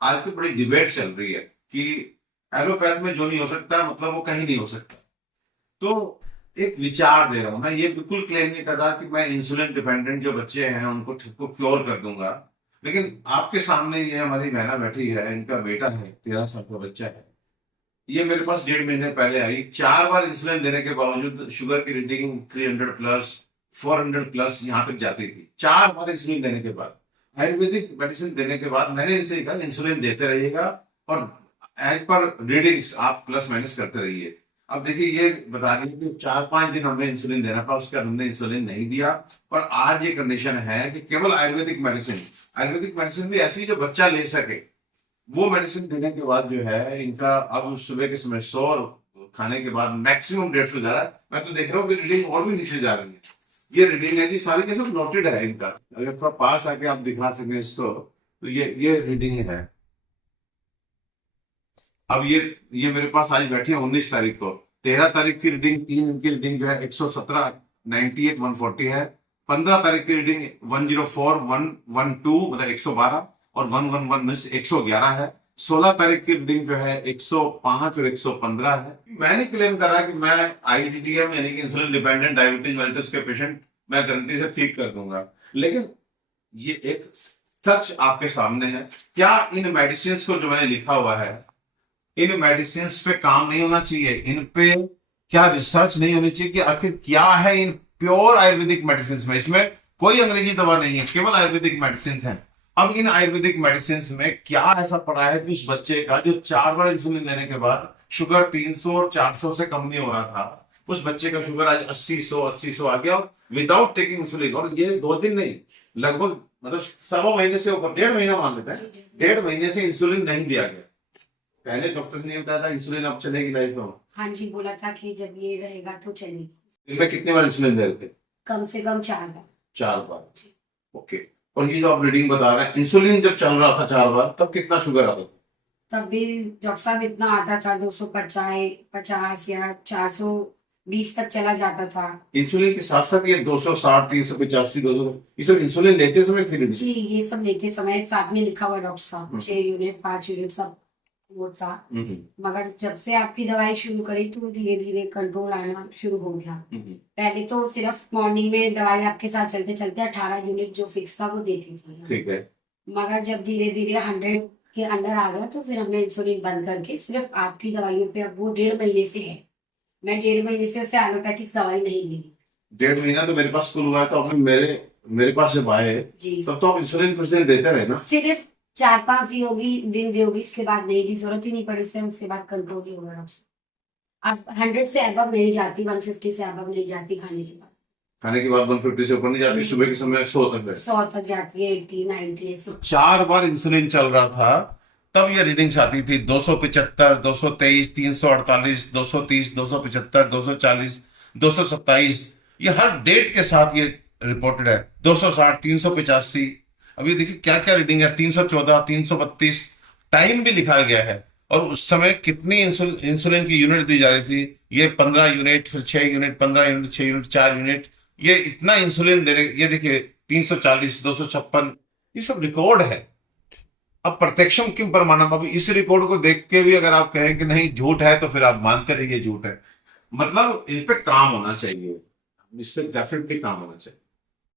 आज तो बड़ी डिबेट चल रही है कि एलोपैथ में जो नहीं हो सकता मतलब वो कहीं नहीं हो सकता। तो एक विचार दे रहा हूं, मैं ये बिल्कुल क्लेम नहीं कर रहा कि मैं इंसुलिन डिपेंडेंट जो बच्चे हैं उनको ठीक को क्योर कर दूंगा। लेकिन आपके सामने ये हमारी बहना बैठी है, इनका बेटा है, 13 साल का बच्चा है। ये मेरे पास 1.5 महीने पहले आई, 4 बार इंसुलिन देने के बावजूद शुगर की रीडिंग 300 प्लस, 400 प्लस यहाँ तक जाती थी। 4 बार इंसुलिन देने के बाद, आयुर्वेदिक मेडिसिन देने के बाद मैंने इनसे कहा इंसुलिन देते रहिएगा और एज पर रीडिंग्स आप प्लस माइनस करते रहिए। अब देखिए ये बता रही है कि 4-5 दिन हमने इंसुलिन देना पड़ा, उसके बाद हमने इंसुलिन नहीं दिया। और आज ये कंडीशन है कि केवल आयुर्वेदिक मेडिसिन भी ऐसी जो बच्चा ले सके, वो मेडिसिन देने के बाद जो है इनका अब सुबह के समय 100 और खाने के बाद मैक्सिमम 150 जा रहा है। मैं तो देख रहा हूँ कि रीडिंग और भी नीचे जा रही है। ये रीडिंग है जी, सारी के सब नोटेड है इनका। अगर थोड़ा पास आके आप दिखा सकें इसको, तो ये रीडिंग है। अब ये मेरे पास आज बैठी है 19 तारीख को। 13 तारीख की रीडिंग, 3 दिन की रीडिंग जो है 117, 98, 140 है। 15 तारीख की रीडिंग 104, 112 मतलब 112 और 111 111 है। 16 तारीख की रीडिंग जो है 105 और 115 है। मैं नहीं क्लेम कर रहा कि मैं आईडीडीएम यानी कि इंसुलिन डिपेंडेंट डायबिटीज मेलिटस के पेशेंट मैं गारंटी से ठीक कर दूंगा, लेकिन ये एक सच आपके सामने है। क्या इन मेडिसिन को जो मैंने लिखा हुआ है, इन मेडिसिन पे काम नहीं होना चाहिए? इन पे क्या रिसर्च नहीं होनी चाहिए कि आखिर क्या है इन प्योर आयुर्वेदिक मेडिसिन में? इसमें कोई अंग्रेजी दवा नहीं है, केवल आयुर्वेदिक मेडिसिन है। अब इन आयुर्वेदिक मेडिसिन में क्या ऐसा पड़ा है कि उस बच्चे का जो 4 बार इंसुलिन लेने के बाद शुगर 300 और 400 से कम नहीं हो रहा था, उस बच्चे का शुगर आज 80-100 आ गया विदाउट टेकिंग इंसुलिन। और ये 2 दिन नहीं, लगभग मतलब 1.25 महीने से ऊपर, 1.5 महीना मान लेते हैं, 1.5 महीने से इंसुलिन नहीं दिया गया। पहले डॉक्टर ने बताया था इंसुलिन अब चलेगी लाइफ में। हाँ जी, बोला था कि जब ये रहेगा तो चलेगी। इनमें कितनी बार इंसुलिन दे रहे थे? कम से कम 4 बार। 4 बार, ओके। और ये जो आप रीडिंग बता रहे हैं, इंसुलिन जब चल रहा था 4 बार, तब कितना शुगर आता था? तब भी डॉक्टर साहब इतना आता था 250 या 420 तक चला जाता था। इंसुलिन के साथ साथ ये 260, 385, 200, ये सब इंसुलिन लेते समय थी रीडिंग? जी, ये सब लेते समय साथ में लिखा हुआ डॉक्टर साहब, 6 यूनिट 5 यूनिट सब वो था। मगर जब से आपकी दवाई शुरू करी तो धीरे धीरे कंट्रोल आना शुरू हो गया। पहले तो सिर्फ मॉर्निंग में दवाई आपके साथ चलते चलते 18 यूनिट जो फिक्स था वो देती थी। ठीक है। मगर जब धीरे धीरे 100 के अंदर आ गया तो फिर हमने इंसुलिन बंद करके सिर्फ आपकी दवाइयों पे, अब वो 1.5 महीने से है। मैं 1.5 महीने से उसे एलोपैथिक दवाई नहीं ली। 1.5 महीना तो मेरे पास कुल हुआ है, तो आपने मेरे पास जब आए जी, तब तो आप इंसुलिन कुछ दिन देते रहे ना? सिर्फ 4-5 दिन दी होगी, इसके बाद नहीं दी, जरूरत ही नहीं पड़ी सर। उसके बाद कंट्रोल ही होगा डॉक्टर। अब 100 से अबव नहीं जाती, 150 से अबव नहीं जाती खाने के बाद। खाने के बाद 150 से ऊपर नहीं जाती, सुबह के समय 100 तक है। 100 तक जाती है, 80, 90 ऐसे। 4 बार इंसुलिन चल रहा था तब ये रीडिंग्स आती थी 275, 223, 348, 230, 275, 240, 227। ये हर डेट के साथ ये रिपोर्टेड है। 260, 385। अब ये देखिए क्या क्या रीडिंग है, 314, 332, टाइम भी लिखा गया है। और उस समय कितनी इंसुलिन की यूनिट दी जा रही थी? ये 15 यूनिट, फिर 6 यूनिट, 15 यूनिट, 6 यूनिट, 4 यूनिट। ये इतना इंसुलिन दे रहे, ये देखिए 340, 256, ये सब रिकॉर्ड है। अब प्रत्यक्षम किम प्रमाणम, अब इस रिकॉर्ड को देख के भी अगर आप कहें कि नहीं झूठ है, तो फिर आप मानते रहिए झूठ है। मतलब इन पे काम होना चाहिए, इस पे डेफिनेटली काम होना चाहिए।